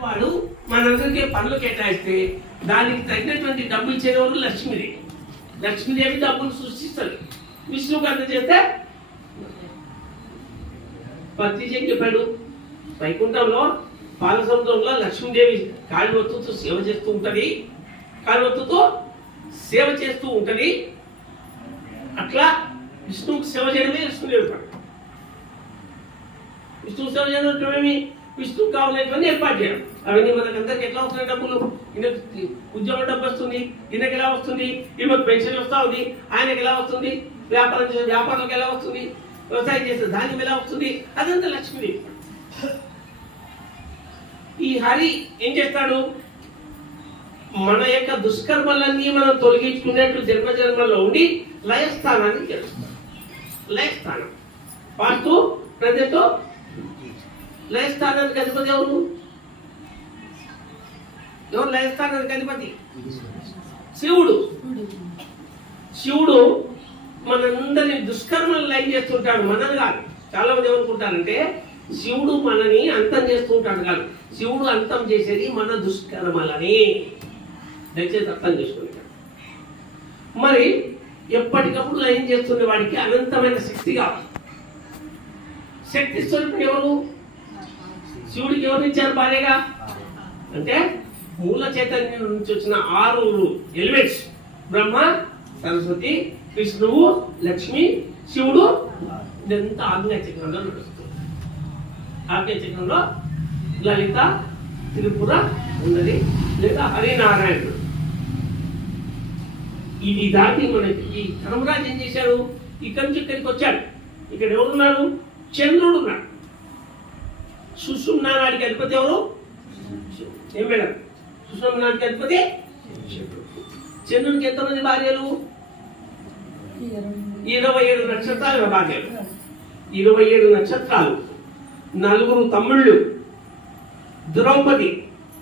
వాడు మనందరికీ పనులు కేటాయిస్తే దానికి తగినటువంటి డబ్బులు ఇచ్చేవారు లక్ష్మీదేవి. లక్ష్మీదేవి డబ్బులు సృష్టిస్తుంది. విష్ణువుకి అంత చేస్తే పత్రిజన్ చెప్పాడు, వైకుంఠంలో పాల సముద్రంలో లక్ష్మీదేవి కాళివత్తుతో సేవ చేస్తూ ఉంటది, కాళివత్తుతో సేవ చేస్తూ ఉంటది. అట్లా విష్ణువుకి సేవ చేయడమే లక్ష్మీదేవి పని. విష్ణువు సేవ చేయడం విష్ణువు కావాలనేటువంటి ఏర్పాటు చేయడం. అవన్నీ మనకందరికి ఎట్లా వస్తున్నాయి డబ్బులు? ఈయనకి ఉద్యోగం డబ్బు వస్తుంది, ఈయనకి ఎలా వస్తుంది, ఈమెకు పెన్షన్ వస్తూ ఉంది, ఆయనకి ఎలా వస్తుంది, వ్యాపారం చేసే వ్యాపారాలకు ఎలా వస్తుంది, వ్యవసాయం చేసే ధాన్యం ఎలా వస్తుంది, అదంతా లక్ష్మీదేవి. ఈ హరి ఏం చేస్తాడు? మన యొక్క దుష్కర్మలన్నీ మనం తొలగించుకునేట్లు జన్మ జన్మలో ఉండి లయస్థానాన్ని చేస్తాడు. లయస్థానం పాటు ప్రజతో లయస్థానానికి అధిపతి ఎవరు? ఎవరు లయస్థానానికి అధిపతి? శివుడు. శివుడు మనందరినీ దుష్కర్మలు లయం చేస్తుంటాడు, మనని కాదు. చాలా మంది ఏమనుకుంటారంటే శివుడు మనని అంతం చేస్తూ ఉంటాడు కాదు. శివుడు అంతం చేసేది మన దుష్కర్మలని. దయచేసి అర్థం చేసుకుంటాడు. మరి ఎప్పటికప్పుడు లయం చేస్తున్న వాడికి అనంతమైన శక్తి కావాలి. శక్తి స్వరూపం ఎవరు? శివుడికి ఎవరు ఇచ్చారు భార్యగా? అంటే మూల చైతన్యం నుంచి వచ్చిన 6 ఎలిమెంట్స్: బ్రహ్మ, సరస్వతి, విష్ణువు, లక్ష్మి, శివుడు. ఇదంతా ఆగ్నేయ చక్రంలో నడుస్తుంది. ఆగ్నేయ చక్రంలో లలిత, త్రిపుర ఉన్నది, లేదా హరినారాయణుడు. ఇది దాటి మనకి ఈ ధర్మరాజు ఏం చేశాడు? ఇక్కడి నుంచి ఇక్కడికి వచ్చాడు. ఇక్కడ ఎవరున్నారు? చంద్రుడు ఉన్నాడు. సుషుమ్నాడికి అధిపతి ఎవరు? ఏం మేడం? సుషుమ్నాడికి అధిపతి చంద్రుడికి ఎంతమంది భార్యలు? 27 నక్షత్రాలు భార్యలు. 27 నక్షత్రాలు, 4 తమ్ముళ్ళు, ద్రౌపది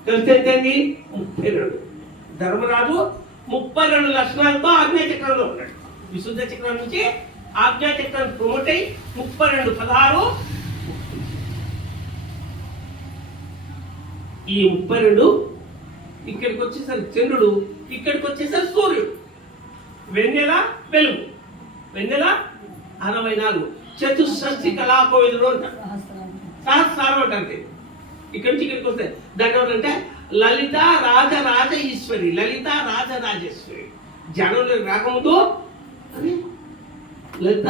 కలిసి ఎంతైంది? 32. ధర్మరాజు 32 లక్షణాలతో ఆగ్నేయ చక్రంలో ఉన్నాడు. విశుద్ధ చక్రం నుంచి ఆగ్నేయ చక్రం ప్రమోట్ అయి 32 16. ఈ 32 ఇక్కడికి వచ్చేసరికి చంద్రుడు, ఇక్కడికి వచ్చేసరికి సూర్యుడు. వెన్నెల వెలుగు. వెన్నెల 64. చతుషష్ఠి కళాకోవిదుడు అంటారు, సహస్రారం అంటారు. ఇక్కడి నుంచి ఇక్కడికి వస్తే దాని ఎవరంటే లలిత రాజరాజ ఈశ్వరి. లలిత రాజరాజేశ్వరి. జనంలో రాకముందు అని లలిత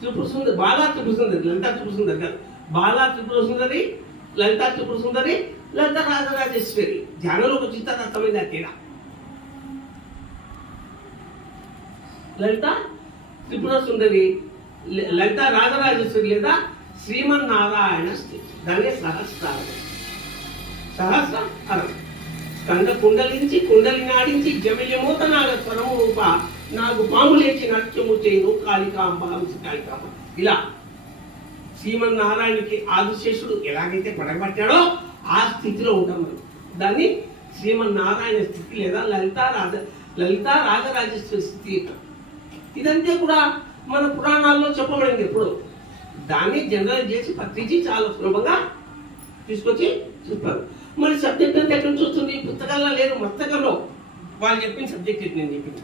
త్రిపుర సుందరి, బాలా త్రిపుర సుందరి, లలిత త్రిపుర సుందరి కాదు, బాలా త్రిపుర సుందరి, లలిత త్రిపుర సుందరి, లలిత రాజరాజేశ్వరి. ధ్యానంలోకి వచ్చిన అర్థమైంది ఆ తేడా. లలిత త్రిపుర సుందరి, లలిత రాజరాజేశ్వరి లేదా శ్రీమన్నారాయణ స్థితి. దాన్ని సహస్రారం. సహస్రం స్కంద కుండలించి కుండలి నాడించి జమయమూత నాగ స్వరము రూప నాకు పాము లేచి నాట్యము చేయను కాళికాంబ కాళికాంబ. ఇలా శ్రీమన్నారాయణకి ఆదిశేషుడు ఎలాగైతే పడగబట్టాడో ఆ స్థితిలో ఉంటాం మనం. దాన్ని శ్రీమన్నారాయణ స్థితి లేదా లలిత రాజరాజేశ్వరి స్థితి. ఇదంతే కూడా మన పురాణాల్లో చెప్పబడింది. ఎప్పుడు దాన్ని జనరల్ చేసి పత్రిచి చాలా సులభంగా తీసుకొచ్చి చెప్పారు. మరి సబ్జెక్ట్ అంతా ఎక్కడి నుంచి వస్తుంది? పుస్తకాల్లో లేదు, మస్తకంలో వాళ్ళు చెప్పిన సబ్జెక్ట్ నేను చెప్పింది.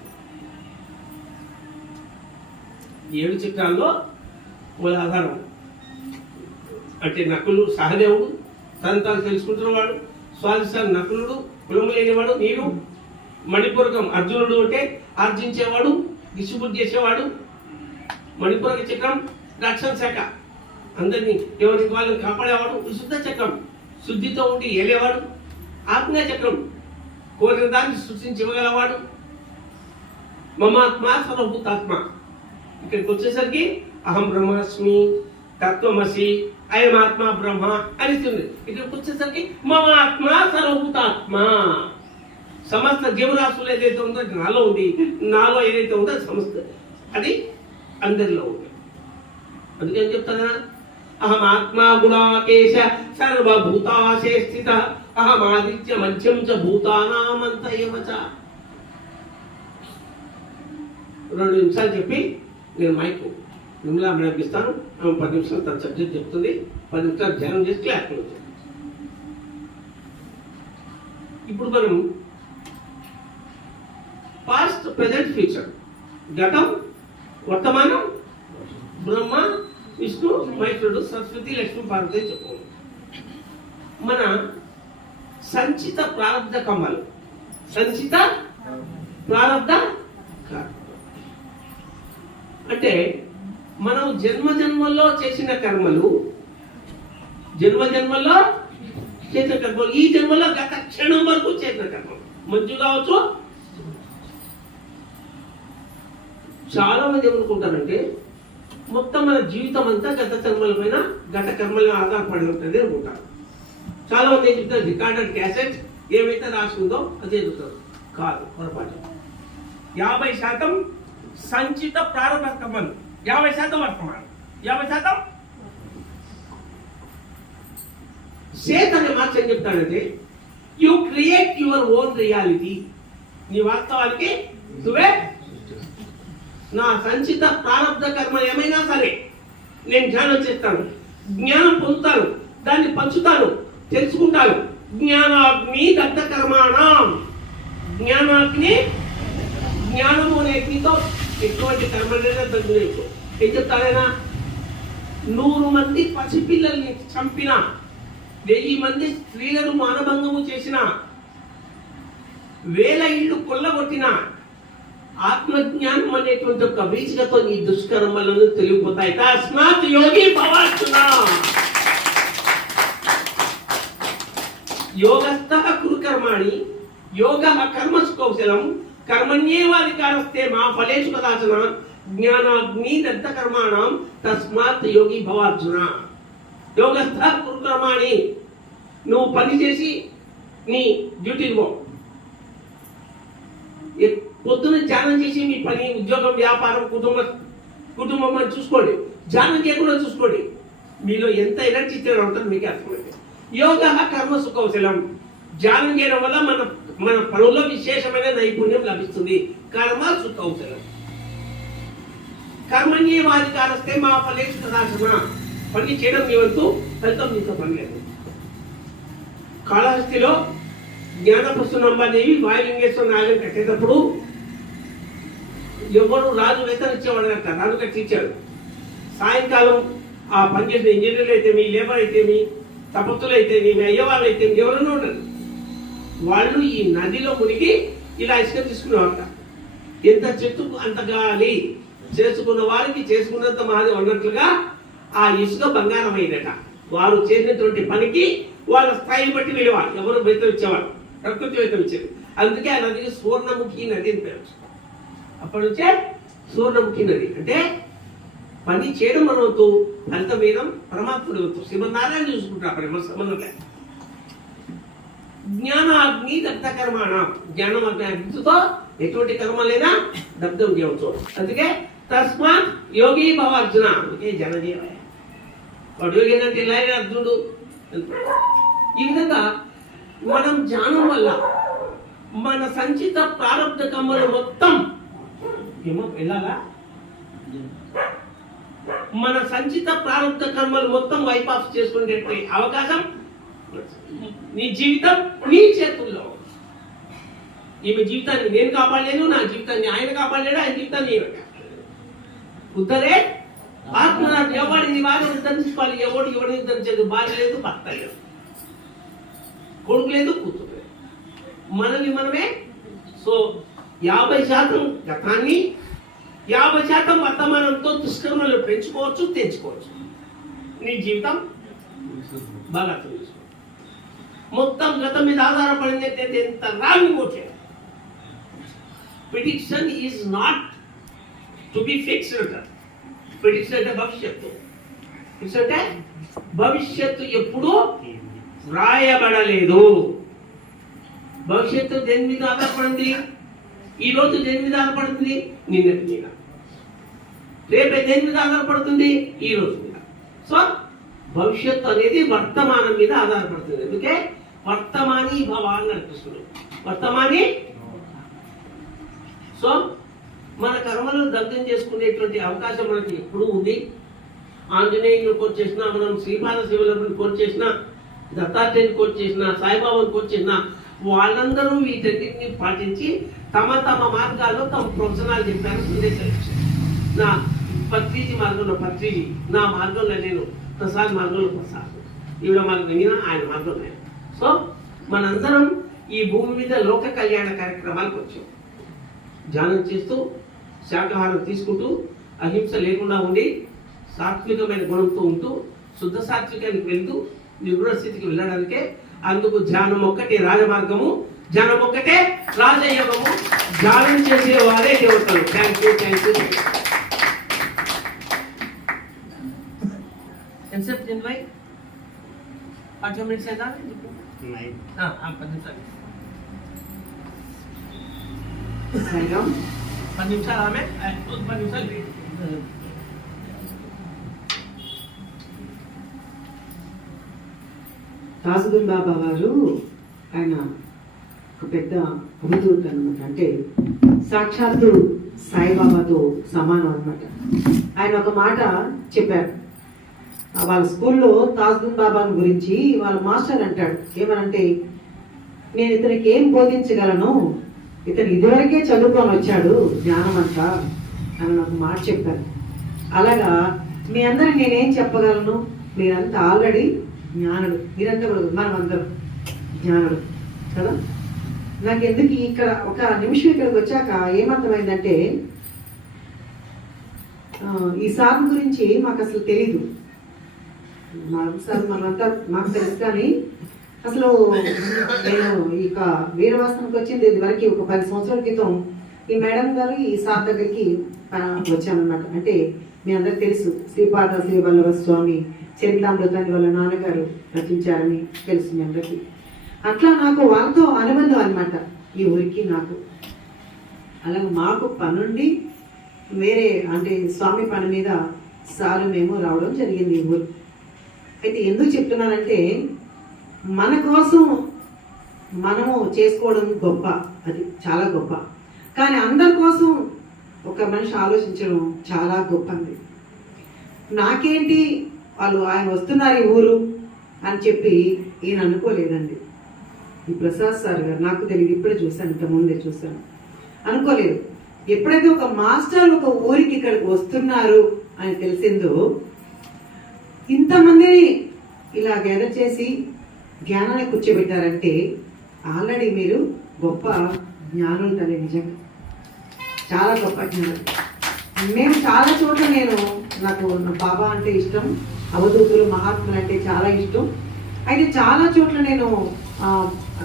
7 చక్రాల్లో మూల ఆధారం అంటే నకులు సహదేవుడు, తను తెలుసుకుంటున్నవాడు. స్వాదిష్టాన్ నకులుడు, కులము లేనివాడు. నీరు మణిపూరకం అర్జునుడు అంటే ఆర్జించేవాడు, డిస్ట్రిబ్యూట్ చేసేవాడు. మణిపూరక చక్రం రక్షణ శాఖ, అందరినీ ఎవరికి వాళ్ళని కాపాడేవాడు. విశుద్ధ చక్రం శుద్ధితో ఉండి ఏలేవాడు. ఆజ్ఞా చక్రం కోరిన దాన్ని సృష్టించి ఇవ్వగలవాడు. మమాత్మ సర్వభూతాత్మ. ఇక్కడికి వచ్చేసరికి అహం బ్రహ్మాస్మి, తత్వమసి, అయమాత్మ బ్రహ్మ అనిస్తుంది. ఇక్కడికి వచ్చేసరికి మమాత్మ సర్వభూతాత్మ. సమస్త జీవరాశులు ఏదైతే ఉందో నాలో ఉంది, నాలో ఏదైతే ఉందో సమస్త అది అందరిలో ఉంది. అందుకని చెప్తానా? అహం ఆత్మా గుణాకేశ సర్వభూతాశే స్థిత అహం ఆదిత్య మధ్యం చ భూతానామంత ఏవచ. 2 నిమిషాలు చెప్పి నేను మైకు నిమ్మలా అభినందిస్తాను. 10 నిమిషాలు తన సబ్జెక్ట్ చెప్తుంది. 10 నిమిషాలు ధ్యానం చేసి క్లాస్ ఇప్పుడు మనం పాస్ట్, ప్రెజెంట్, ఫ్యూచర్, గతం, వర్తమానం, బ్రహ్మ, విష్ణు, మహేశ్వరుడు, సరస్వతి, లక్ష్మీ, పార్వతి చెప్పుకోండి. మన సంచిత ప్రారంధ కర్మలు, సంచిత ప్రారంధ అంటే మనం జన్మల్లో చేసిన కర్మలు, జన్మల్లో చేసిన కర్మలు, ఈ జన్మలో గత క్షణం వరకు చేసిన కర్మలు మంచు కావచ్చు. చాలా మంది ఏమనుకుంటారంటే మొత్తం మన జీవితం అంతా గత కర్మల పైన, గత కర్మల ఆధారపడి ఉంటుంది అనుకుంటారు. చాలా మంది ఏం చెప్తారు, రికార్డెడ్ క్యాసెట్ ఏమైతే రాసిందో అదే చెప్తారు. కాదు, పొరపాటు. 50% సంచిత ప్రారంభ కర్మలు, 50% వర్తమానం, 50%. సేత్ అనే మాట ఏం చెప్తాడంటే you create your own reality. నీ వాస్తవానికి నువ్వే. నా సంచిత ప్రారంభ కర్మ ఏమైనా సరే నేను ధ్యానం చేస్తాను, జ్ఞానం పొందుతాను, దాన్ని పంచుతాను, తెలుసుకుంటాను. జ్ఞానాగ్ని దగ్ధ కర్మాణం. జ్ఞానాగ్ని, జ్ఞానము అనే అగ్నితో ఎటువంటి కర్మలైనా దగ్గర. ఏం చెప్తాడైనా, 100 మంది పసిపిల్లల్ని చంపిన, 1000 మంది స్త్రీలను మానభంగము చేసిన, 1000 ఇళ్ళు కొల్లగొట్టిన, ఆత్మజ్ఞానం అనేటువంటి ఒక వీచికతో నీ దుష్కర్మలను తెలిగిపోతాయి. తస్మాత్ యోగి భవార్జునా. యోగస్థః కురు కర్మాణి యోగః కర్మసు కౌశలం కర్మణ్యేవాధికారస్తే మా ఫలేషు కదాచన జ్ఞానాగ్ని దగ్ధ కర్మాణం తస్మాత్ యోగి భవార్జున. యోగస్థః కురు కర్మాణి. నువ్వు పని చేసి నీ డ్యూటీకి పో. పొద్దున ధ్యానం చేసి మీ పని, ఉద్యోగం, వ్యాపారం, కుటుంబం అని చూసుకోండి. ధ్యానం చేయకుండా చూసుకోండి. మీలో ఎంత ఎనర్జీ తేడా ఉంటుంది మీకు అర్థమైంది. యోగ కర్మసు కౌశలం. ధ్యానం చేయడం వల్ల మన పనుల్లో విశేషమైన నైపుణ్యం లభిస్తుంది. కర్మ సుకౌశలం. కర్మణ్యేవాధికారస్తే మా ఫలేషు కదాచన. పని చేయడం నీ వంతు, ఫలితం నీతో పని లేదు. కాళహస్తిలో జ్ఞానప్రసూనాంబాదేవి వాయులింగేశ్వర నాయకుడు కట్టేటప్పుడు ఎవరు రాజు వేతనం ఇచ్చేవాడు అంట. రాజు కట్టించాడు. సాయంకాలం ఆ పనిచేసిన ఇంజనీర్లు అయితే మీ, లేబర్ అయితే మీ, తపత్తులు అయితే మీ, అయ్యవాళ్ళు అయితే ఎవరైనా ఉండదు, వాళ్ళు ఈ నదిలో మునిగి ఇలా ఇసుక తీసుకునేవాట. ఎంత చెట్టుకు అంత గాలి, చేసుకున్న వారికి చేసుకున్నంత మాది అన్నట్లుగా ఆ ఇసుక బంగారం అయిందట. వారు చేసినటువంటి పనికి వాళ్ళ స్థాయి బట్టి విలువ. ఎవరు వేతనం ఇచ్చేవాడు, ప్రకృతి వేతనం ఇచ్చేది. అందుకే ఆ నదికి సువర్ణముఖి నది అని పేరు. అప్పటి నుంచే సువర్ణముఖి నది. అంటే పని చేయడం మన వంతు, ఫలితం వేయడం పరమాత్ముడి వంతు. శ్రీమన్నారాయణ చూసుకుంటారు. ప్రేమ సంబంధం లేదు. జ్ఞానాగ్ని దగ్ధ కర్మాణం. జ్ఞానం అగ్నితో ఎటువంటి కర్మలైనా దగ్ధం చేయవచ్చు. అందుకే తస్మాత్ యోగి భవార్జున. అందుకే జనజీవ వాడు యోగి ఏంటంటే ఇలా అర్జునుడు. ఈ విధంగా మనం జ్ఞానం వల్ల మన సంచిత ప్రారంభ కర్మలు మొత్తం ఏమో వెళ్ళాలా, మన సంచిత ప్రారంభ కర్మలు మొత్తం వైప్ ఆఫ్ చేసుకునే అవకాశం నీ జీవితం నీ చేతుల్లో. ఈమె జీవితాన్ని నేను కాపాడలేను, నా జీవితాన్ని ఆయన కాపాడలేడు, ఆయన జీవితాన్ని నేను ఉద్ధరే ఆత్మరాజు. ఎవడిని వాడు ఉద్ధరించుకోవాలి. ఎవడిని ఉద్ధరించదు. భార్య లేదు, భర్త లేదు, కొడుకు లేదు, కూతురు లేదు, మనల్ని మనమే. సో 50% గతాన్ని, 50% వర్తమానంతో దుష్కర్మలు పెంచుకోవచ్చు, తెంచుకోవచ్చు. నీ జీవితం బాగా అర్థం చేసుకో. మొత్తం గతం మీద ఆధారపడింది అయితే ఎంత wrong okay. Prediction is not to be fixed. Prediction అంటే భవిష్యత్తు. ఫిక్స్ అంటే భవిష్యత్తు ఎప్పుడూ రాయబడలేదు. భవిష్యత్తు దేని మీద ఆధారపడింది? ఈ రోజు దేని మీద ఆధారపడుతుంది? నిన్నటి మీద. రేపే దేని మీద ఆధారపడుతుంది? ఈ రోజు మీద. సో భవిష్యత్తు అనేది వర్తమానం మీద ఆధారపడుతుంది. అందుకే వర్తమాని భవ అని అనిపిస్తుంది. వర్తమాని. సో మన కర్మలను దగ్ధం చేసుకునేటువంటి అవకాశం మనకి ఎప్పుడూ ఉంది. ఆంజనేయుని కోరి చేసినా, మనం శ్రీపాద శివులను కోరి చేసినా, దత్తాత్రేయుని కోట్ చేసిన, సాయిబాబాను కోట్ చేసిన వాళ్ళందరూ వీటన్నిటిని పాటించి తమ తమ మార్గాల్లో తమ ప్రవచనాలు చెప్పారు, సందేశాలు ఇచ్చారు. నా పత్రిజీ మార్గంలో పత్రిజీ, నా మార్గంలో నేను, ప్రసాద్ మార్గంలో ప్రసాద్, ఈవిడ మార్గం ఈయన, ఆయన మార్గం నేను. సో మనందరం ఈ భూమి మీద లోక కళ్యాణ కార్యక్రమాలకు వచ్చాం. ధ్యానం చేస్తూ, శాకాహారం తీసుకుంటూ, అహింస లేకుండా ఉండి, సాత్వికమైన గుణంతో ఉంటూ, శుద్ధ సాత్వికానికి వెళ్తూ నిగూఢ స్థితికి వెళ్ళడానికే. అందుకు ధ్యానం ఒక్కటే రాజమార్గము, ధ్యానం ఒక్కటే రాజయోగము. ధ్యానం చేసే వారే దేవతలు. Thank you. ఎంతసేపు నేను భాయ్ 5 మినిట్స్ అయినా 10 నిమిషాలు. 10 నిమిషాలు ఆమె, 10 నిమిషాలు తాజుద్దీన్ బాబా వారు ఆయన ఒక పెద్ద అవధూత అనమాట. అంటే సాక్షాత్తు సాయిబాబాతో సమానం అనమాట. ఆయన ఒక మాట చెప్పారు. వాళ్ళ స్కూల్లో తాజుద్దీన్ బాబాను గురించి వాళ్ళ మాస్టర్ అంటాడు, ఏమనంటే, నేను ఇతనికి ఏం బోధించగలను, ఇతను ఇదివరకే చదువుకొని వచ్చాడు జ్ఞానం అంతా అని ఒక మాట చెప్పారు. అలాగా మీ అందరికి నేనేం చెప్పగలను, మీరంతా ఆల్రెడీ జ్ఞానుడు, మీరంతా కూడా, మనం అందరం జ్ఞానుడు కదా. నాకు ఎందుకు ఇక్కడ ఒక నిమిషం ఇక్కడికి వచ్చాక ఏమర్థమైందంటే, ఈ సాగు గురించి మాకు అసలు తెలీదు. సార్ మనంతా మాకు తెలుసు, కానీ అసలు నేను ఇక వీరవాసనకు వచ్చింది ఇది వరకు ఒక 10 సంవత్సరాల క్రితం ఈ మేడం గారు ఈ సార్ దగ్గరికి వచ్చానమాట. అంటే మీ అందరికి తెలుసు, శ్రీపాద శ్రీవల్లభ స్వామి చరితామృతాన్ని వాళ్ళ నాన్నగారు రచించారని తెలుసు మీ అందరికీ. అట్లా నాకు వాళ్ళతో అనుబంధం అనమాట ఈ ఊరికి నాకు. అలాగే మాకు పనుండి వేరే అంటే స్వామి పని మీద సారు మేము రావడం జరిగింది ఈ ఊరు. అయితే ఎందుకు చెప్తున్నానంటే, మన కోసం మనము చేసుకోవడం గొప్ప, అది చాలా గొప్ప. కానీ అందరి కోసం ఒక మనిషి ఆలోచించడం చాలా గొప్ప అండి. నాకేంటి వాళ్ళు ఆయన వస్తున్నారు ఈ ఊరు అని చెప్పి ఈయన అనుకోలేదండి. ఈ ప్రసాద్ సార్ గారు నాకు తెలియదు, ఇప్పుడే చూశాను, ఇంతకుముందే చూశాను, అనుకోలేదు. ఎప్పుడైతే ఒక మాస్టర్ ఒక ఊరికి ఇక్కడికి వస్తున్నారు అని తెలిసిందో, ఇంతమందిని ఇలా గ్యాదర్ చేసి జ్ఞానాన్ని కూర్చోబెట్టారంటే ఆల్రెడీ మీరు గొప్ప జ్ఞానులు తల్లి, నిజంగా చాలా గొప్ప జ్ఞానం. మేము చాలా చోట్ల నాకు నా బాబా అంటే ఇష్టం, అవధూతులు మహాత్ములు అంటే చాలా ఇష్టం. అయితే చాలా చోట్ల నేను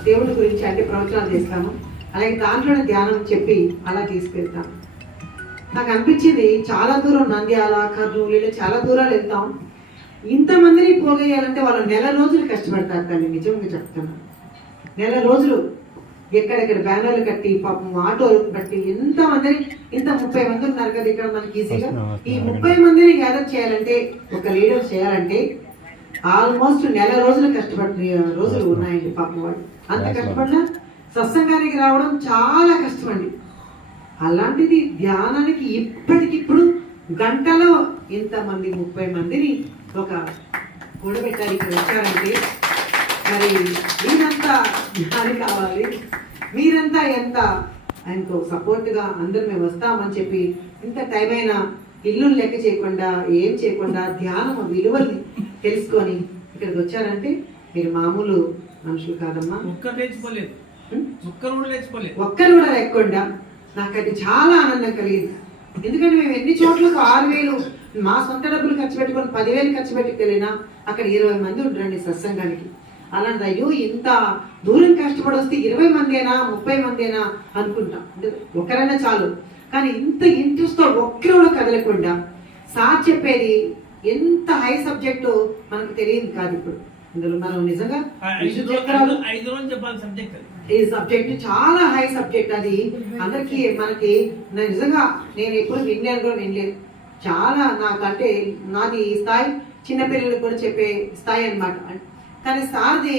దేవుడి గురించి అంటే ప్రవచనాలు చేస్తాను, అలాగే దాంట్లోనే ధ్యానం చెప్పి అలా తీసుకెళ్తాను. నాకు అనిపించింది చాలా దూరం నంద్యాల, కర్నూలు ఇలా చాలా దూరాలు వెళ్తాం. ఇంతమందిని పోగేయాలంటే వాళ్ళు నెల రోజులు కష్టపడతారు తల్లి, నిజంగా చెప్తాను. నెల రోజులు ఎక్కడెక్కడ బ్యానర్లు కట్టి, పాపం ఆటోలు కట్టి, ఎంతమందిని, ఇంత 30 మంది ఉన్నారు కదా ఇక్కడ మనకి ఈజీగా. ఈ 30 మందిని గ్యాదర్ చేయాలంటే, ఒక లీడర్ చేయాలంటే ఆల్మోస్ట్ నెల రోజులు కష్టపడిన రోజులు ఉన్నాయండి పాపం. వాళ్ళు అంత కష్టపడినా సత్సంగానికి రావడం చాలా కష్టం అండి. అలాంటిది ధ్యానానికి ఇప్పటికిప్పుడు గంటలో ఇంతమంది 30 మందిని ఒక కూడబెట్టారు, ఇక్కడ వచ్చారంటే మరి మీరంతా జ్ఞాని కావాలి. మీరంతా ఎంత ఆయనకు సపోర్ట్గా అందరూ మేము వస్తామని చెప్పి ఇంత టైం అయినా ఇల్లు లెక్క చేయకుండా ఏం చేయకుండా ధ్యానం విలువల్ని తెలుసుకొని ఇక్కడికి వచ్చారంటే మీరు మామూలు మనుషులు కాదమ్మా. ఒక్కరు కూడా లేకుండా నాకైతే చాలా ఆనందం కలిగింది. ఎందుకంటే మేము ఎన్ని చోట్లకు 6,000 మా సొంత డబ్బులు ఖర్చు పెట్టుకొని 10,000 ఖర్చు పెట్టుకెళ్ళినా అక్కడ 20 మంది ఉంటారండి సత్సంగానికి. అలాంటి అయ్యో ఇంత దూరం కష్టపడి వస్తే 20 మందేనా 30 మందేనా అనుకుంటాం, అంటే ఒకరైనా చాలు. కానీ ఇంత ఇంట్రెస్ట్తో ఒక్కరు కూడా కదలకుండా సార్ చెప్పేది ఎంత హై సబ్జెక్టు మనకు తెలియదు కాదు. ఇప్పుడు ఇందులో మనం నిజంగా ఈ సబ్జెక్ట్ చాలా హై సబ్జెక్ట్. అది అందరికి మనకి నిజంగా నేను ఎప్పుడు వినలేను కూడా వినలేదు. చాలా నాకంటే నాది స్థాయి చిన్నపిల్లలకు కూడా చెప్పే స్థాయి అన్నమాట. కానీ సార్ది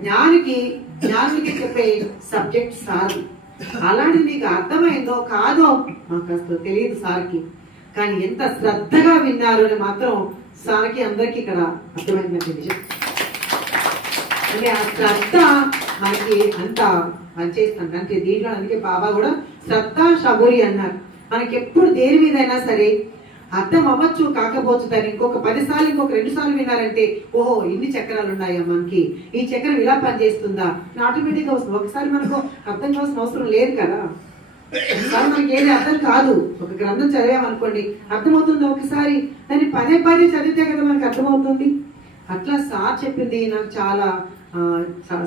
జ్ఞానికి చెప్పే సబ్జెక్ట్ సార్ది. అలాంటిది మీకు అర్థమైందో కాదో మాకు అసలు తెలియదు సార్కి, కానీ ఎంత శ్రద్ధగా విన్నారు అని మాత్రం సార్కి అందరికీ ఇక్కడ అర్థమైందండి. నిజం అంటే ఆ శ్రద్ధ మనకి అంత పనిచేస్తుంది. అంటే దీంట్లో అందుకే బాబా కూడా శ్రద్ధ షబూరి అన్నారు. మనకి ఎప్పుడు దేని మీదైనా సరే అర్థం అవ్వచ్చు కాకపోవచ్చు, దాన్ని ఇంకొక 10 సార్లు ఇంకొక 2 సార్లు విన్నారంటే ఓహో ఇన్ని చక్రాలు ఉన్నాయా మనకి, ఈ చక్రం ఇలా పనిచేస్తుందా ఆటోమేటిక్గా వస్తుంది. ఒకసారి మనకు అర్థం కావాల్సిన అవసరం లేదు కదా. ఒకసారి మనకి ఏది అర్థం కాదు, ఒక గ్రంథం చదివామనుకోండి అర్థమవుతుంది, ఒకసారి దాన్ని పదే పదే చదివితే కదా మనకు అర్థమవుతుంది. అట్లా సార్ చెప్పింది నాకు చాలా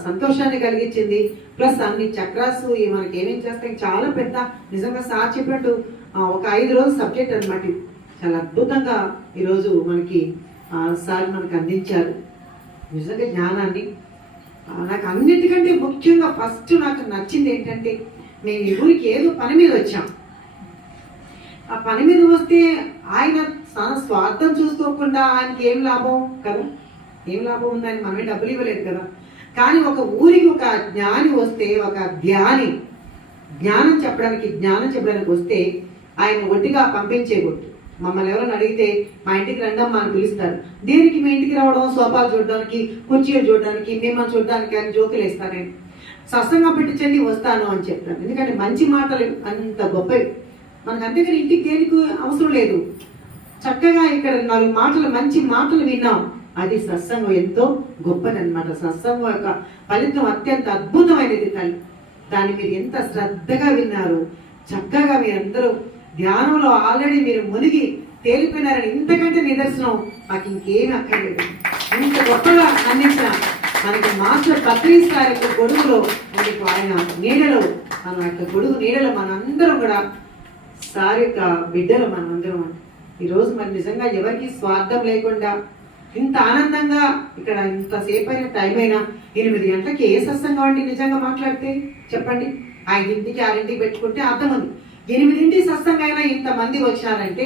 సంతోషాన్ని కలిగించింది. ప్లస్ అన్ని చక్రాసు మనకి ఏమేం చేస్తాయి చాలా పెద్ద, నిజంగా సార్ చెప్పినట్టు ఒక 5 రోజుల సబ్జెక్ట్ అనమాట. చాలా అద్భుతంగా ఈరోజు మనకి సార్ మనకు అందించారు నిజంగా జ్ఞానాన్ని. నాకు అన్నిటికంటే ముఖ్యంగా ఫస్ట్ నాకు నచ్చింది ఏంటంటే, మేము ఈ ఊరికి ఏదో పని మీద వచ్చాం. ఆ పని మీద వస్తే ఆయన స్వార్థం చూసుకోకుండా ఆయనకి ఏం లాభం కదా, ఏం లాభం ఉందని మనమే డబ్బులు ఇవ్వలేదు కదా. కానీ ఒక ఊరికి ఒక జ్ఞాని వస్తే, ఒక జ్ఞానం చెప్పడానికి వస్తే ఆయన ఒట్టిగా పంపించేయకూడదు. మమ్మల్ని ఎవరైనా అడిగితే మా ఇంటికి రండమ్మా అని పిలుస్తారు. దేనికి మీ ఇంటికి రావడం, సోఫాలు చూడడానికి, కుర్చీలు చూడడానికి, మిమ్మల్ని చూడడానికి అని జోకులు వేస్తాను. నేను సత్సంగం పెట్టించండి వస్తాను అని చెప్తాను. ఎందుకంటే మంచి మాటలు అంత గొప్పవి మనకు. అంతేకాని ఇంటికి దేనికి అవసరం లేదు. చక్కగా ఇక్కడ 4 మాటలు మంచి మాటలు విన్నాం, అది సత్సంగం ఎంతో గొప్పది అనమాట. సత్సంగం యొక్క ఫలితం అత్యంత అద్భుతమైనది. దాన్ని మీరు ఎంత శ్రద్ధగా విన్నారు, చక్కగా మీరందరూ ధ్యానంలో ఆల్రెడీ మీరు మునిగి తేలిపోయినారని ఇంతకంటే నిదర్శనం మాకు ఇంకేమీ అక్కర్లేదు. ఇంత గొప్పగా అందించిన మనకి మాస్టర్ బద్రీష్ గారి యొక్క గొడుగులో మనకు ఆయన నీడలో, మన యొక్క గొడుగు నీడలో మనందరం కూడా సార్ యొక్క బిడ్డలు మనందరం. ఈరోజు మరి నిజంగా ఎవరికి స్వార్థం లేకుండా ఇంత ఆనందంగా ఇక్కడ ఇంతసేపు అయిన టైం అయినా 8 గంటలకి ఏ సత్సంగం అండి నిజంగా మాట్లాడితే చెప్పండి. 5ంటికి 6ంటికి పెట్టుకుంటే అర్థం ఉంది. 8ంటి సత్సంగం అయినా ఇంతమంది వచ్చినారంటే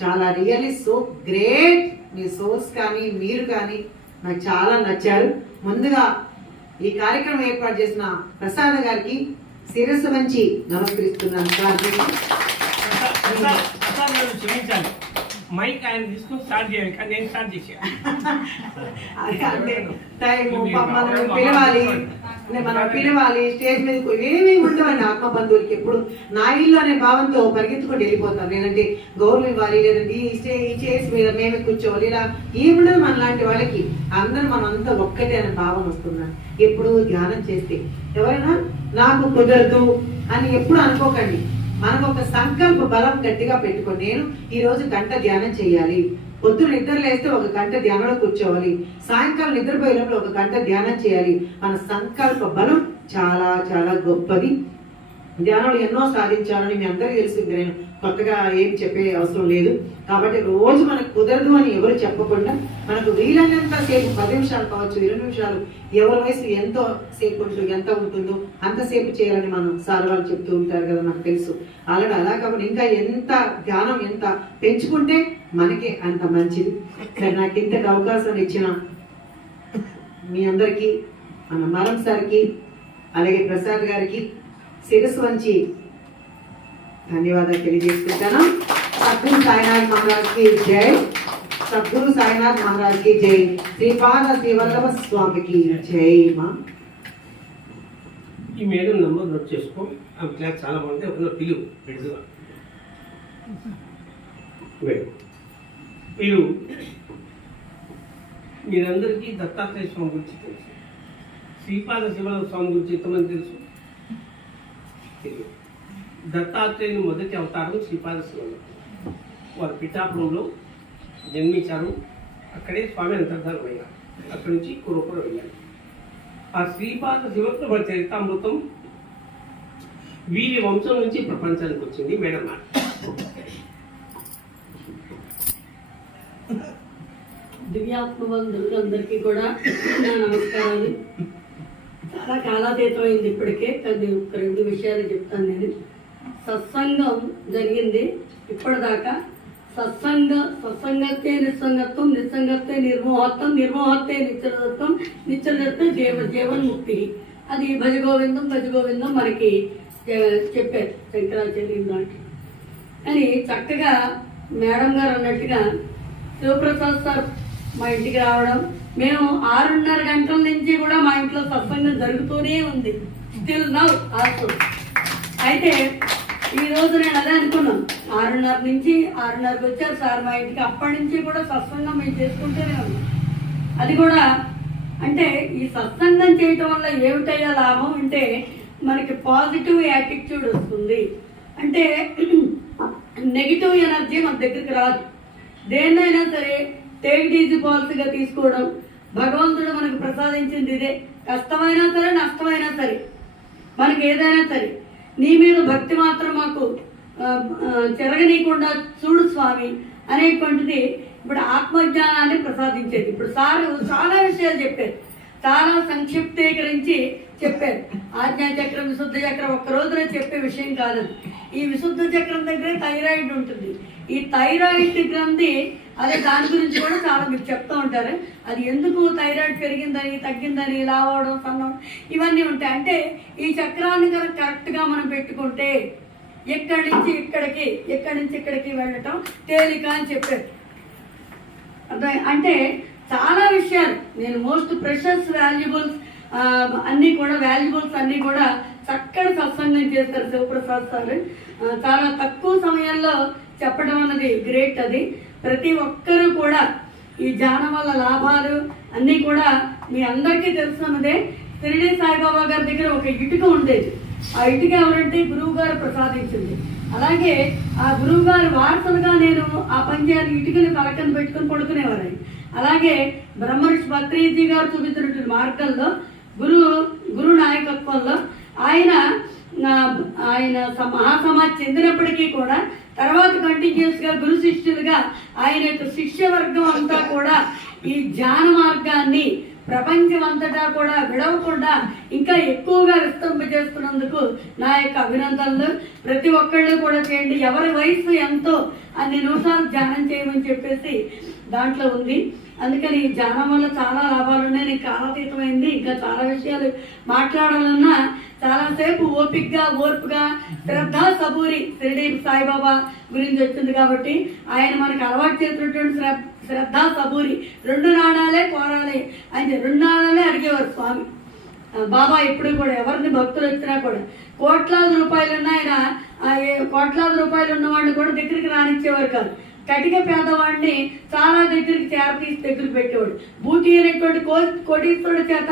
చాలా రియల్లీ సో గ్రేట్. మీ సోర్స్ కానీ మీరు కానీ నాకు చాలా నచ్చారు. ముందుగా ఈ కార్యక్రమం ఏర్పాటు చేసిన ప్రసాద్ గారికి శిరస్సు వంచి నమస్కరిస్తున్నాను. క్షమించాలి, మైక్ ఆయన తీసుకుని స్టార్ట్ చేయాలి కానీ నేను స్టార్ట్ చేశాను. మనం పిలవాలి స్టేజ్ మీద ఏమేమి ఉండవండి. ఆత్మ బంధువులకి ఎప్పుడు నా ఇల్లు అనే భావంతో పరిగెత్తుకుంటూ వెళ్ళిపోతాను. లేదంటే గౌరవం ఇవ్వాలి, లేదంటే ఈ చైర్స్ మీద మేమే కూర్చోవాలి, ఇలా ఏముండదు. మన లాంటి వాళ్ళకి అందరూ మనంతా ఒక్కటే అనే భావం వస్తున్నాను. ఎప్పుడు ధ్యానం చేస్తే ఎవరైనా నాకు కుదరదు అని ఎప్పుడు అనుకోకండి. మనకు ఒక సంకల్ప బలం గట్టిగా పెట్టుకోండి. నేను ఈ రోజు గంట ధ్యానం చేయాలి, పొద్దున నిద్ర లేస్తే 1 గంట ధ్యానంలో కూర్చోవాలి, సాయంకాలం నిద్రపోయేటప్పుడు 1 గంట ధ్యానం చేయాలి. మన సంకల్ప బలం చాలా చాలా గొప్పది. ధ్యానంలో ఎన్నో సాధించాలని మీ అందరికీ తెలిసింది, నేను కొత్తగా ఏం చెప్పే అవసరం లేదు. కాబట్టి రోజు మనకు కుదరదు అని ఎవరు చెప్పకుండా మనకు వీలైనంత సేపు 10 నిమిషాలు కావచ్చు, 20 నిమిషాలు, ఎవరి వయసు ఎంతో సేపు ఉంటుంది, ఎంత ఉంటుందో అంతసేపు చేయాలని మనం సార్ వాళ్ళు చెప్తూ ఉంటారు కదా, నాకు తెలుసు. అలాగే అలా కాకుండా ఇంకా ఎంత ధ్యానం ఎంత పెంచుకుంటే మనకి అంత మంచిది. నాకు ఇంతటి అవకాశం ఇచ్చిన మీ అందరికీ, మన మరం సార్కి, అలాగే ప్రసాద్ గారికి శిరస్సు వంచి ధన్యవాదాలు తెలియజేసుకుంటాను. సద్గురు సాయినాథ్ మహారాజ్ కి జై, సద్గురు సాయినాథ్ మహారాజ్ కి జై, శ్రీపాద శ్రీవల్లభ స్వామికి జై. మా ఈ మేడం నంబర్ నోట్ చేసుకో, ఆ క్లాస్ చాలా బాగుంటే ఒక పిలువు పెడుతున్నా. మీరు మీరందరికీ దత్తాత్రేయ స్వామి గురించి తెలుసు, శ్రీపాద శివరామ స్వామి గురించి ఎంతమంది తెలుసు? దత్తాత్రేయుని మొదటి అవతారం శ్రీపాద శివరామ. వారు పిఠాపురంలో జన్మించారు, అక్కడే స్వామి అంతర్ధానం అయ్యారు. అక్కడి నుంచి కురూపురం వెళ్ళారు. ఆ శ్రీపాద శివప్రభ చరితామృతం వీరి వంశం నుంచి ప్రపంచానికి వచ్చింది. మేడం దివ్యాత్మబంధువులందరికీ కూడా నా నమస్కారాలు. చాలా కాలాతీతమైంది ఇప్పటికే, కానీ ఒక 2 విషయాలు చెప్తాను. నేను సత్సంగం జరిగింది ఇప్పటిదాకా. సత్సంగత్తే నిస్సంగత్వం, నిస్సంగత్తే నిర్మోహత్వం, నిర్మోహత్తే నిశ్చలత్వం, నిశ్చలత్తే జీవన్ముక్తి. అది భజగోవిందం మనకి చెప్పారు శంకరాచార్యులు దాంట్లో. అని చక్కగా మేడం గారు అన్నట్టుగా శివప్రసాద్ సార్ మా ఇంటికి రావడం, మేము 6:30 గంటల నుంచి కూడా మా ఇంట్లో సత్సంగం జరుగుతూనే ఉంది, స్టిల్ నౌ ఆల్సో. అయితే ఈ రోజు నేను అదే అనుకున్నాను, 6:30 నుంచి 6:30కి వచ్చారు సార్ మా ఇంటికి. అప్పటి నుంచి కూడా సత్సంగం మేము చేసుకుంటూనే ఉన్నాం. అది కూడా అంటే ఈ సత్సంగం చేయటం వల్ల ఏమిటయ్యా లాభం అంటే మనకి పాజిటివ్ యాటిట్యూడ్ వస్తుంది. అంటే నెగిటివ్ ఎనర్జీ మన దగ్గరికి రాదు. దేన్నైనా సరే టేక్ ఇట్ ఈజీ పాలసీగా తీసుకోవడం, భగవంతుడు మనకు ప్రసాదించింది ఇదే. కష్టమైనా సరే నష్టమైనా సరే మనకి ఏదైనా సరే నీ మీద భక్తి మాత్రం మాకు చెరగనీయకుండా చూడు స్వామి అనేటువంటిది ఇప్పుడు ఆత్మజ్ఞానాన్ని ప్రసాదించేది. ఇప్పుడు సారు చాలా విషయాలు చెప్పారు, చాలా సంక్షిప్తీకరించి చెప్పారు. ఆజ్ఞా చక్రం, విశుద్ధ చక్రం ఒక్క రోజున చెప్పే విషయం కాదని. ఈ విశుద్ధ చక్రం దగ్గర థైరాయిడ్ ఉంటుంది. ఈ థైరాయిడ్ గ్రంథి అదే దాని గురించి కూడా చాలా మీరు చెప్తూ ఉంటారు. అది ఎందుకు థైరాయిడ్ పెరిగిందని, తగ్గిందని, లావడం, సన్నం ఇవన్నీ ఉంటాయి. అంటే ఈ చక్రాన్ని కనుక కరెక్ట్గా మనం పెట్టుకుంటే ఎక్కడి నుంచి ఇక్కడికి, ఎక్కడి నుంచి ఇక్కడికి వెళ్ళటం తేలిక అని చెప్పారు. అంటే చాలా విషయాలు నేను మోస్ట్ ప్రెషస్ వాల్యుబుల్స్ అన్నీ కూడా చక్కటి సత్సంగం చేస్తారు శివప్రసాద్ సార్. చాలా తక్కువ సమయంలో చెప్పడం అన్నది గ్రేట్. అది ప్రతి ఒక్కరూ కూడా ఈ ధ్యానం వల్ల లాభాలు అన్నీ కూడా మీ అందరికీ తెలుసున్నదే. షిరిడి సాయిబాబా గారి దగ్గర ఒక ఇటుక ఉండేది. ఆ ఇటుక ఎవరంటే గురువు గారు ప్రసాదించింది. అలాగే ఆ గురువు గారి వారసులుగా నేను ఆ పంచాయతీ ఇటుకని పలకన పెట్టుకుని పడుకునేవారు. అలాగే బ్రహ్మర్షి భత్రీజీ గారు చూపించినటువంటి మార్గంలో గురు నాయకత్వంలో ఆయన మహాసమాజ్ చెందినప్పటికీ కూడా తర్వాత కంటిన్యూస్ గా గురు శిష్యులుగా ఆయన యొక్క శిష్యవర్గం అంతా కూడా ఈ ధ్యాన మార్గాన్ని ప్రపంచం అంతటా కూడా విడవకుండా ఇంకా ఎక్కువగా విస్తరింపజేస్తున్నందుకు నా యొక్క అభినందనలు. ప్రతి ఒక్కళ్ళు కూడా చేయండి. ఎవరి వయసు ఎంతో అన్ని నిమిషాలు ధ్యానం చేయమని చెప్పేసి దాంట్లో ఉంది. అందుకని ఈ ధ్యానం వల్ల చాలా లాభాలు ఉన్నాయి. నీకు కాలాతీతమైంది, ఇంకా చాలా విషయాలు మాట్లాడాలన్నా చాలాసేపు ఓర్పుగా శ్రద్ధ సబూరి షిరిడి సాయిబాబా గురించి వచ్చింది కాబట్టి ఆయన మనకు అలవాటు చేసినటువంటి శ్రద్ధ సబూరి 2 నాణాలే కోరాలి అని 2 నాణాలే అడిగేవారు స్వామి బాబా. ఎప్పుడు కూడా ఎవరిని భక్తులు వచ్చినా కూడా కోట్లాది రూపాయలున్న ఆయన కోట్లాది రూపాయలు ఉన్నవాడిని కూడా దగ్గరికి రానిచ్చేవారు కాదు. కటిక పేదవాడిని చాలా దగ్గరికి చేరతీసి దగ్గరికి పెట్టేవాడు. బూటి అనేటువంటి కోటీశ్వరుడి చేత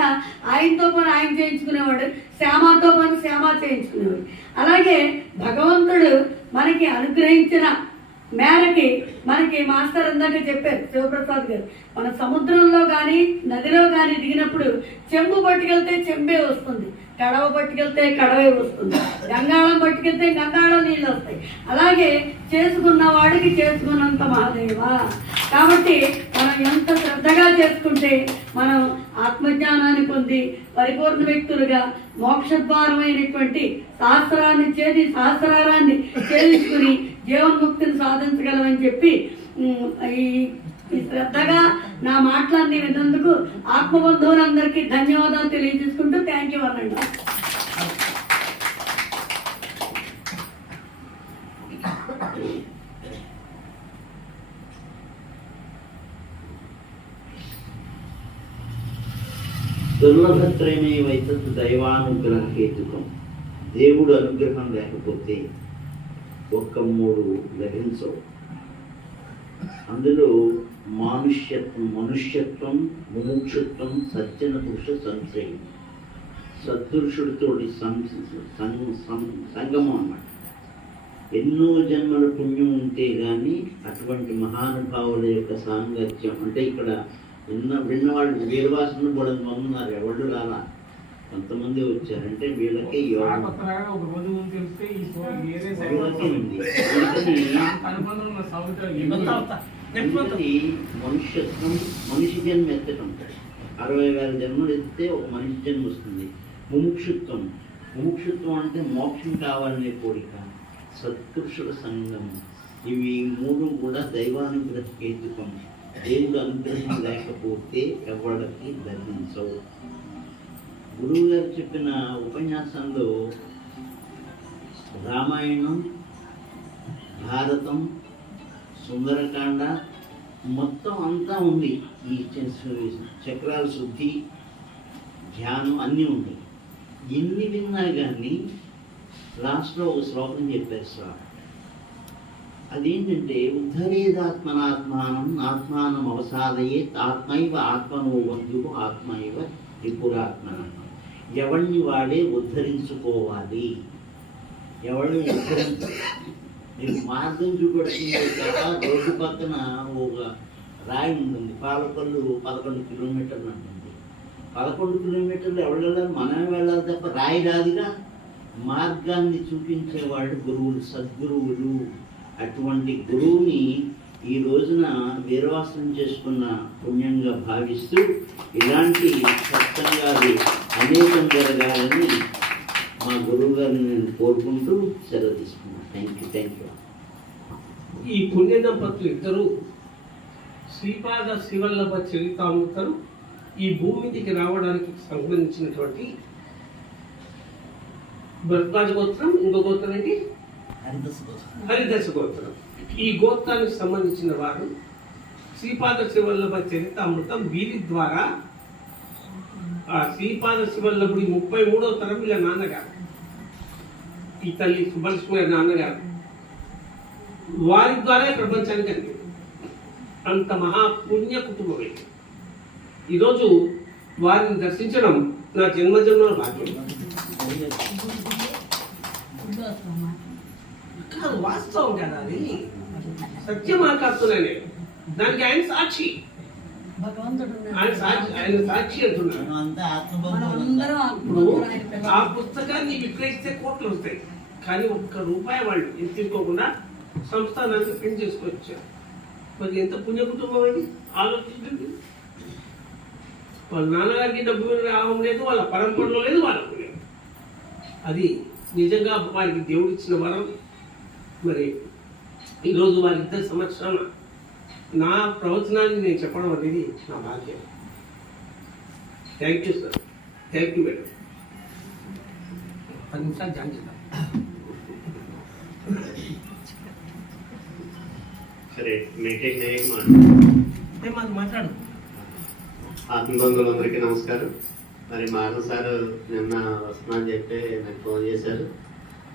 ఆయనతో పని ఆయన చేయించుకునేవాడు, శ్యామతో పని శ్యామ చేయించుకునేవాడు. అలాగే భగవంతుడు మనకి అనుగ్రహించిన మేరకి మనకి మాస్టర్ ఇందాక చెప్పారు శివప్రసాద్ గారు, మన సముద్రంలో కానీ నదిలో కానీ దిగినప్పుడు చెంబు పట్టుకెళ్తే చెంబే వస్తుంది, కడవ పట్టుకెళ్తే కడవే వస్తుంది, గంగాళం పట్టుకెళ్తే గంగాళం నీళ్ళు వస్తాయి. అలాగే చేసుకున్న వాడికి చేసుకున్నంత మహాదేవా. కాబట్టి మనం ఎంత శ్రద్ధగా చేసుకుంటే మనం ఆత్మజ్ఞానాన్ని పొంది పరిపూర్ణ వ్యక్తులుగా మోక్షద్వారమైనటువంటి సహస్రారాన్ని ఛేదించుకుని జీవన్ముక్తిని సాధించగలమని చెప్పి ఈ శ్రద్ధగా నా మాటలన్నీ విన్నందుకు ఆత్మబంధువులందరికీ ధన్యవాదాలు తెలియజేసుకుంటూ థ్యాంక్ యూ అనండి. దుర్లభత్రమే వైతత్ దైవానుగ్రహ హేతుకం. దేవుడు అనుగ్రహం లేకపోతే 3 లభించవు. అందులో మనుష్యత్వం, ముముక్షుత్వం, సజ్జన పురుష సంశ్రయం, సత్పురుషుడితోటి సంగమం అన్నమాట. ఎన్నో జన్మల పుణ్యం ఉంటే కానీ అటువంటి మహానుభావుల యొక్క సాంగత్యం అంటే ఇక్కడ విన్నవాళ్ళు వీరవాసన కూడా ఉన్నారు. ఎవరు రాలా, కొంతమంది వచ్చారంటే వీళ్ళకే యోగం మనుష్యత్వం. మనిషి జన్మ ఎత్తటం 60,000 జన్మలు ఎత్తితే ఒక మనిషి జన్మ వస్తుంది. ముముక్షుత్వం అంటే మోక్షం కావాలనే కోరిక, సత్పురుషుల సంఘం. ఇవి 3 కూడా దైవానుగ్రహ హేతుకం. దేవుడు అనుగ్రహం లేకపోతే ఎవరికి లభించవు. గురువు గారు చెప్పిన ఉపన్యాసంలో రామాయణం, భారతం, సుందరకాండ, మొత్తం అంతా ఉంది. ఈ చక్రాల శుద్ధి, ధ్యానం అన్నీ ఉన్నాయి. ఎన్ని విన్నా కానీ లాస్ట్లో ఒక శ్లోకం చెప్పారు స్వామి. అదేంటంటే ఉద్ధరేదాత్మనాత్మానం ఆత్మానం అవసాదయే ఆత్మైవ ఆత్మనో బంధు ఆత్మైవ త్రిపురాత్మన. ఎవరిని వాడే ఉద్ధరించుకోవాలి, ఎవరిని మీరు మార్గం చూపెడుతుంది కదా. రోడ్డు పక్కన ఒక రాయి ఉంటుంది, పాలకొల్లు 11 కిలోమీటర్లు ఉంటుంది. 11 కిలోమీటర్లు ఎవరు వెళ్ళాలి? మనమే వెళ్ళాలి తప్ప రాయి రాదుగా. మార్గాన్ని చూపించేవాడు గురువులు, సద్గురువులు. అటువంటి గురువుని ఈ రోజున వీరవాసం చేసుకున్న పుణ్యంగా భావిస్తూ ఇలాంటి సత్సంగాలు అనేకం జరగాలని మా గురువు గారిని నేను కోరుకుంటూ సెలవు తీసుకున్నాను. Thank you. ఈ పుణ్య దంపతులు ఇద్దరు శ్రీపాద శివల్లభ చరితామృతరు ఈ భూమి మీదకి రావడానికి సంబంధించినటువంటి భరద్వాజ గోత్రం, ఇంకో గోత్రం ఏంటి? హరిదశ గోత్రం. ఈ గోత్రానికి సంబంధించిన వారు శ్రీపాద శివల్లభ చరితామృతం వీరి ద్వారా ఆ శ్రీపాద శివల్లభుడి 33వ తరం వీళ్ళ నాన్నగారు, ఈ తల్లి సుబ్బలక్ష్మి గారి నాన్నగారు, వారి ద్వారా ప్రపంచానికి అందింది. అంత మహాపుణ్య కుటుంబం. ఈరోజు వారిని దర్శించడం నా జన్మజన్మల భాగ్యం. కాదు, వాస్తవం కదా, అది సత్యం మాట్లాడుతున్నానే. దానికి ఆయన సాక్షి, ఆయన సాక్షి అంటున్నాడు. ఇప్పుడు ఆ పుస్తకాన్ని విక్రయిస్తే కోట్లు వస్తాయి, కానీ ₹1 వాళ్ళు తీసుకోకుండా సంస్థానానికి ప్రింట్ చేసుకొచ్చారు. మరి ఎంత పుణ్య కుటుంబం అది ఆలోచించండి. వాళ్ళ నాన్నగారికి డబ్బు మీద రావడం లేదు, వాళ్ళ పరంపరలో లేదు, వాళ్ళకు లేదు. అది నిజంగా వారికి దేవుడు ఇచ్చిన వరం. మరి ఈరోజు వారిద్దరి సంవత్సరాల నా ప్రవచనాన్ని నేను చెప్పడం అనేది నా భాగ్యం. Thank you sir, thank you madam. 10 నిమిషాలు జాయిన్ చేద్దాం. సరే, మాట్లాడు. ఆత్మబంధువులందరికీ నమస్కారం. మరి మాధవ్ సార్ నిన్న వస్తున్నాను చెప్పి నాకు ఫోన్ చేశారు.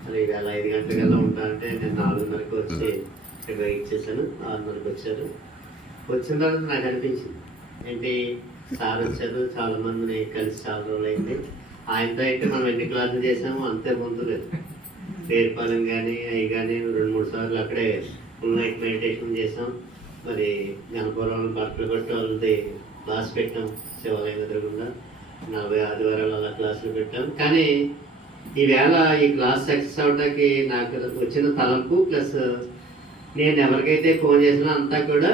మరి ఇవాళ 5 గంటలకల్లా ఉంటా అంటే నేను 4:30కి వచ్చి ఇక్కడ వెయిట్ చేశాను. 6:30కి వచ్చారు. వచ్చిన తర్వాత నాకు అనిపించింది, ఏంటి సార్ వచ్చారు, చాలా మందిని కలిసి చాలా రోజులు అయింది. ఆయనతో అయితే మనం ఎన్ని క్లాసులు చేసాము అంతే ముందు లేదు. పేరుపాలెం కానీ అవి కానీ 2-3 సార్లు అక్కడే ఫుల్ నైట్ మెడిటేషన్ చేసాం. మరి గణపురం బట్టలు కొట్టి వాళ్ళది క్లాస్ పెట్టాం శివాలయం ఎదురుగుండా. 40 ఆదివారాలు అలా క్లాసులు పెట్టాం. కానీ ఈవేళ ఈ క్లాస్ సక్సెస్ అవడానికి నాకు వచ్చిన తలంపు ప్లస్ నేను ఎవరికైతే ఫోన్ చేసినా అంతా కూడా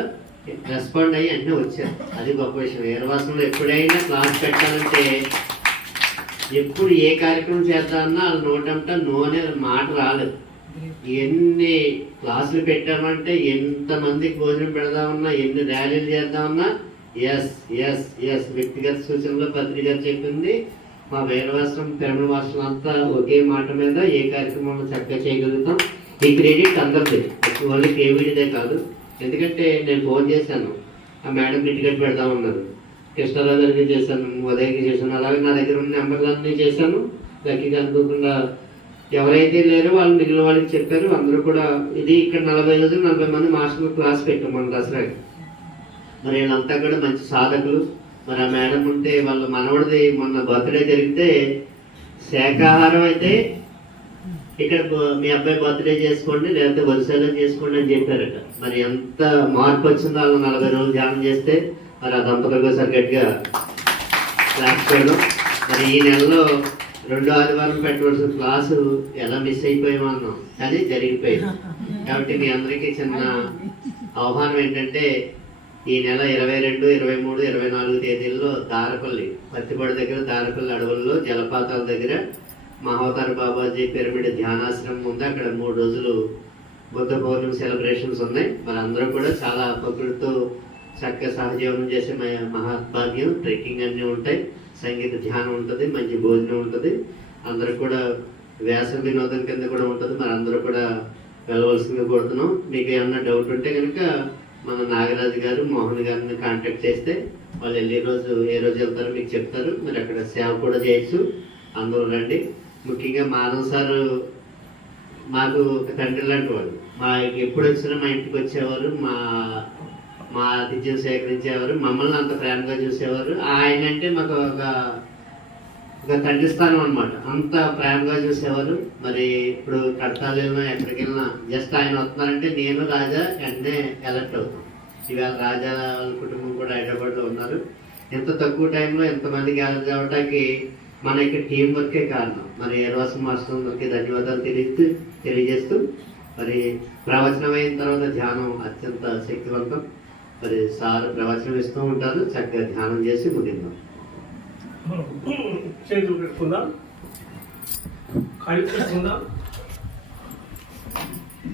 రెస్పాండ్ అయ్యి అన్నీ వచ్చారు. అది గొప్ప విషయం. వీరవాసంలో ఎప్పుడైనా క్లాస్ పెట్టాలంటే, ఎప్పుడు ఏ కార్యక్రమం చేద్దామన్నా వాళ్ళ నోటంట నో అనే మాట రాలేదు. ఎన్ని క్లాసులు పెట్టామంటే, ఎంతమందికి భోజనం పెడదామన్నా, ఎన్ని ర్యాలీలు చేద్దామన్నా ఎస్ ఎస్ ఎస్ వ్యక్తిగత సూచనలో పత్రిక చెప్పింది. మా వీరవాసం తిరుమల వాసులు అంతా ఒకే మాట మీద ఏ కార్యక్రమంలో చక్కగా చేయగలుగుతాం. ఈ క్రెడిట్ అందరిది, ఓన్లీ కేవీడిదే కాదు. ఎందుకంటే నేను ఫోన్ చేశాను, ఆ మేడం టికెట్ పెడదామన్నారు. కృష్ణరావు గారికి చేశాను, ఉదయకి చేశాను, అలాగే నా దగ్గర ఉన్న నెంబర్లన్నీ చేశాను. లక్కీగా అనుకోకుండా ఎవరైతే లేరో వాళ్ళు మిగిలిన వాళ్ళకి చెప్పారు. అందరూ కూడా ఇది ఇక్కడ 40 రోజులు 40 మంది మాస్టర్లు క్లాస్ పెట్టాం మన దసరాకి. మరి వీళ్ళంతా కూడా మంచి సాధకులు. మరి ఆ మేడం ఉంటే వాళ్ళ మనవడిది మొన్న బర్త్డే జరిగితే శాకాహారం అయితే ఇక్కడ మీ అబ్బాయి బర్త్డే చేసుకోండి, లేకపోతే వరుసలో చేసుకోండి అని చెప్పారట. మరి ఎంత మార్పు వచ్చిందో వాళ్ళు 40 రోజులు ధ్యానం చేస్తే. మరి ఆ దంపతులకు ఒకసారి గట్టిగా క్లాస్ చేయడం. మరి ఈ నెలలో 2వ ఆదివారం పెట్టవలసిన క్లాసు ఎలా మిస్ అయిపోయామన్నాం, కానీ జరిగిపోయింది. కాబట్టి మీ అందరికీ చిన్న ఆహ్వానం ఏంటంటే, ఈ నెల 22, 23, 24 తేదీల్లో దారపల్లి పత్తిపాడు దగ్గర దారపల్లి అడవుల్లో జలపాతాల దగ్గర మహావతార బాబాజీ పిరమిడ్ ధ్యానాశ్రమం ఉంది. అక్కడ 3 రోజులు బుద్ధ పౌర్ణమి సెలబ్రేషన్స్ ఉన్నాయి. మరి అందరూ కూడా చాలా ప్రకృతితో చక్కగా సహజీవనం చేసే మహాభాగ్యం. ట్రెక్కింగ్ అన్నీ ఉంటాయి, సంగీత ధ్యానం ఉంటుంది, మంచి భోజనం ఉంటుంది. అందరూ కూడా వ్యాస వినోదం కింద కూడా ఉంటుంది. మరి అందరూ కూడా వెళ్ళవలసింది కోరుతున్నాం. మీకు ఏమన్నా డౌట్ ఉంటే కనుక మన నాగరాజు గారు మోహన్ గారిని కాంటాక్ట్ చేస్తే వాళ్ళు వెళ్ళే రోజు ఏ రోజు వెళ్తారో మీకు చెప్తారు. మీరు అక్కడ సేవ కూడా చేయొచ్చు. అందరూ రండి. ముఖ్యంగా మాధవ్ సారు మాకు ఒక తండ్రి లాంటి వాడు. మా ఎప్పుడు వచ్చినా మా ఇంటికి వచ్చేవారు, మా ఆతిథ్యం సేకరించేవారు, మమ్మల్ని అంత ప్రేమగా చూసేవారు. ఆయన అంటే మాకు ఒక తండ్రి స్థానం అనమాట. అంత ప్రేమగా చూసేవారు. మరి ఇప్పుడు కడతాలు వెళ్ళినా ఎక్కడికి వెళ్ళినా జస్ట్ ఆయన వస్తున్నారంటే నేను రాజా వెంటనే ఎలర్ట్ అవుతాం. ఇవాళ రాజా వాళ్ళ కుటుంబం కూడా హైదరాబాద్లో ఉన్నారు. ఎంత తక్కువ టైంలో ఎంతమంది గ్యాదర్ అవ్వడానికి మన యొక్క టీం వర్కే కారణం. మరి ఏర్వాసం మాస్టర్కి ధన్యవాదాలు తెలియజేస్తూ మరి ప్రవచనం అయిన తర్వాత ధ్యానం అత్యంత శక్తివంతం. మరి సార్ ప్రవచనం ఇస్తూ ఉంటారు. చక్కగా ధ్యానం చేసి ముగిందాం. చేతులు పెట్టుకుందాం, కళ్ళు పెట్టుకుందాం.